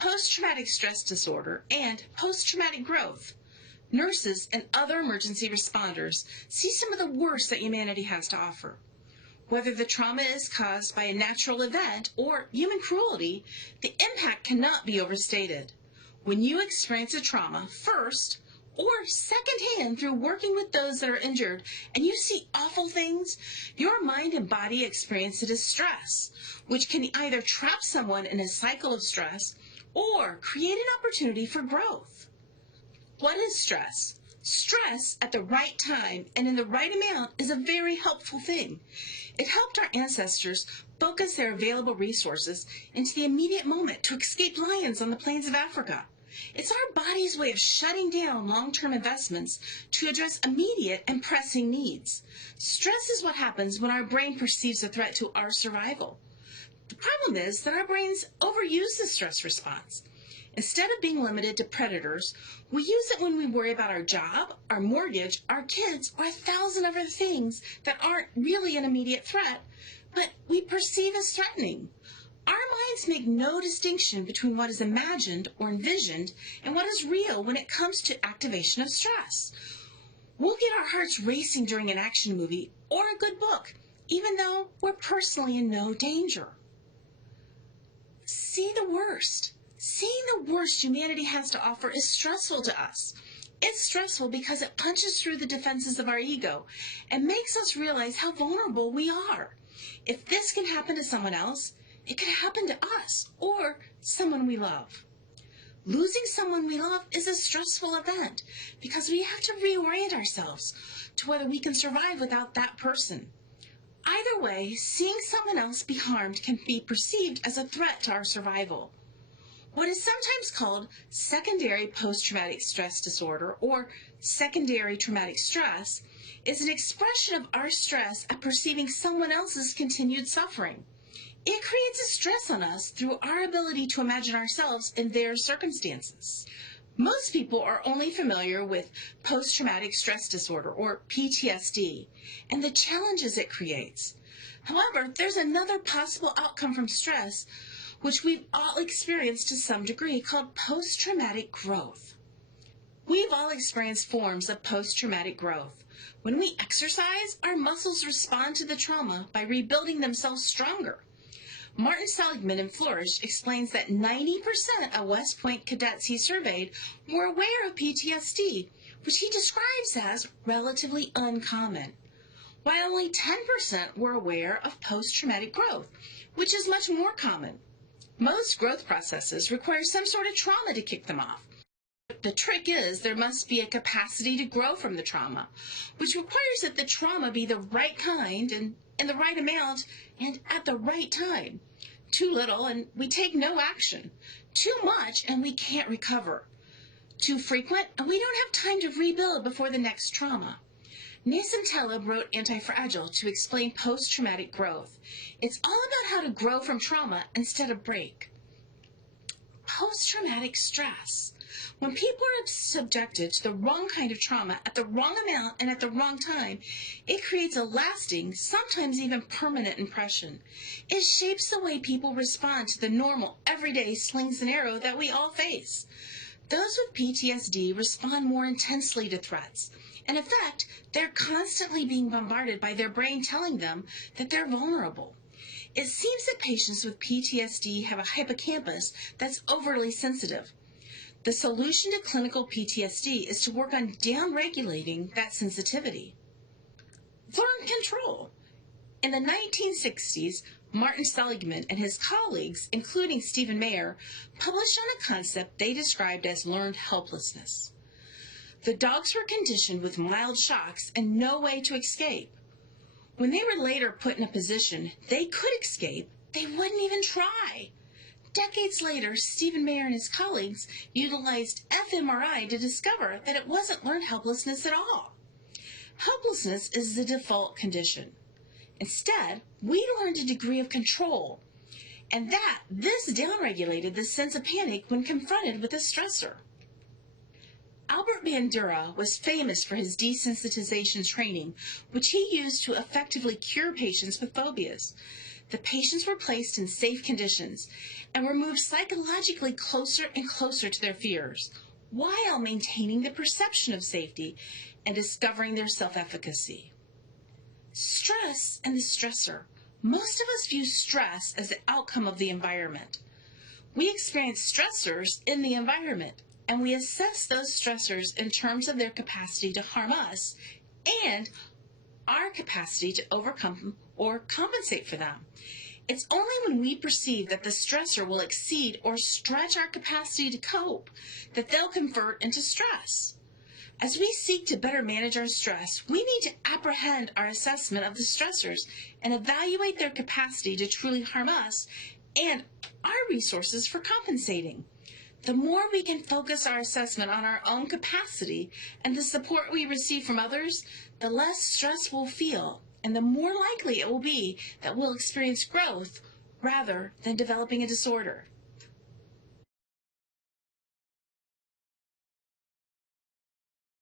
post-traumatic stress disorder, and post-traumatic growth. Nurses and other emergency responders see some of the worst that humanity has to offer. Whether the trauma is caused by a natural event or human cruelty, the impact cannot be overstated. When you experience a trauma first or secondhand through working with those that are injured and you see awful things, your mind and body experience it as stress, which can either trap someone in a cycle of stress or create an opportunity for growth. What is stress? Stress at the right time and in the right amount is a very helpful thing. It helped our ancestors focus their available resources into the immediate moment to escape lions on the plains of Africa. It's our body's way of shutting down long-term investments to address immediate and pressing needs. Stress is what happens when our brain perceives a threat to our survival. The problem is that our brains overuse the stress response. Instead of being limited to predators, we use it when we worry about our job, our mortgage, our kids, or 1,000 other things that aren't really an immediate threat, but we perceive as threatening. Our minds make no distinction between what is imagined or envisioned and what is real when it comes to activation of stress. We'll get our hearts racing during an action movie or a good book, even though we're personally in no danger. See the worst. Seeing the worst humanity has to offer is stressful to us. It's stressful because it punches through the defenses of our ego and makes us realize how vulnerable we are. If this can happen to someone else, it can happen to us or someone we love. Losing someone we love is a stressful event because we have to reorient ourselves to whether we can survive without that person. Either way, seeing someone else be harmed can be perceived as a threat to our survival. What is sometimes called secondary post-traumatic stress disorder or secondary traumatic stress is an expression of our stress at perceiving someone else's continued suffering. It creates a stress on us through our ability to imagine ourselves in their circumstances. Most people are only familiar with post-traumatic stress disorder, or PTSD, and the challenges it creates. However, there's another possible outcome from stress, which we've all experienced to some degree, called post-traumatic growth. We've all experienced forms of post-traumatic growth. When we exercise, our muscles respond to the trauma by rebuilding themselves stronger. Martin Seligman in Flourish explains that 90% of West Point cadets he surveyed were aware of PTSD, which he describes as relatively uncommon, while only 10% were aware of post-traumatic growth, which is much more common. Most growth processes require some sort of trauma to kick them off. The trick is there must be a capacity to grow from the trauma, which requires that the trauma be the right kind and in the right amount and at the right time. Too little and we take no action. Too much and we can't recover. Too frequent and we don't have time to rebuild before the next trauma. Nassim Taleb wrote Anti-Fragile to explain post-traumatic growth. It's all about how to grow from trauma instead of break. Post-traumatic stress. When people are subjected to the wrong kind of trauma at the wrong amount and at the wrong time, it creates a lasting, sometimes even permanent impression. It shapes the way people respond to the normal, everyday slings and arrows that we all face. Those with PTSD respond more intensely to threats. And in fact, they're constantly being bombarded by their brain telling them that they're vulnerable. It seems that patients with PTSD have a hippocampus that's overly sensitive. The solution to clinical PTSD is to work on downregulating that sensitivity. Learn control. In the 1960s, Martin Seligman and his colleagues, including Stephen Mayer, published on a concept they described as learned helplessness. The dogs were conditioned with mild shocks and no way to escape. When they were later put in a position they could escape, they wouldn't even try. Decades later, Stephen Mayer and his colleagues utilized fMRI to discover that it wasn't learned helplessness at all. Helplessness is the default condition. Instead, we learned a degree of control, and this downregulated the sense of panic when confronted with a stressor. Albert Bandura was famous for his desensitization training, which he used to effectively cure patients with phobias. The patients were placed in safe conditions and were moved psychologically closer and closer to their fears, while maintaining the perception of safety and discovering their self-efficacy. Stress and the stressor. Most of us view stress as the outcome of the environment. We experience stressors in the environment, and we assess those stressors in terms of their capacity to harm us and our capacity to overcome or compensate for them. It's only when we perceive that the stressor will exceed or stretch our capacity to cope that they'll convert into stress. As we seek to better manage our stress, we need to apprehend our assessment of the stressors and evaluate their capacity to truly harm us and our resources for compensating. The more we can focus our assessment on our own capacity and the support we receive from others, the less stress we'll feel, and the more likely it will be that we'll experience growth rather than developing a disorder.